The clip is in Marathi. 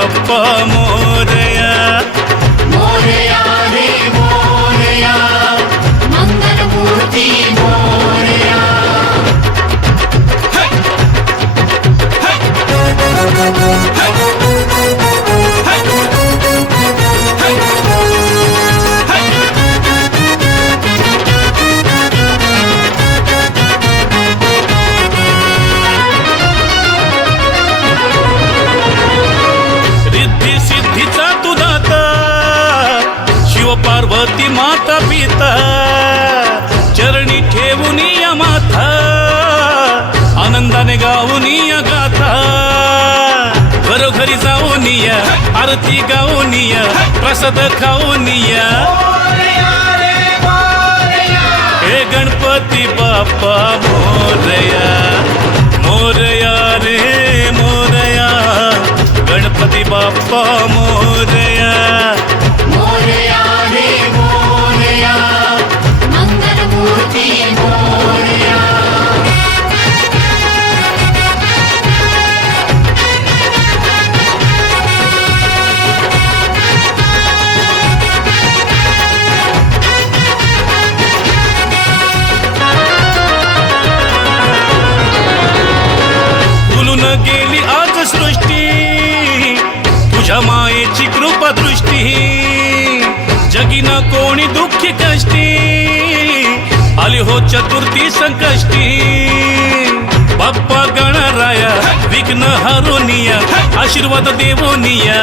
गणपती पार्वती माता पिता, चरणी ठेवून या माथा आनंदाने गाऊन या गाथा घरोघरी जाऊन या, आरती गाऊन या, प्रसाद खाऊन या. हे गणपती बाप्पा, मोरया मोरया रे, मोरया. गणपती बाप्पा, मोरया. तुझ्या कृपा दृष्टी जगी न कोणी दुःखी कष्टी. आली हो चतुर्थी संकष्टी. बाप्पा गणराया विघ्न हरुनिया आशीर्वाद देवोनिया.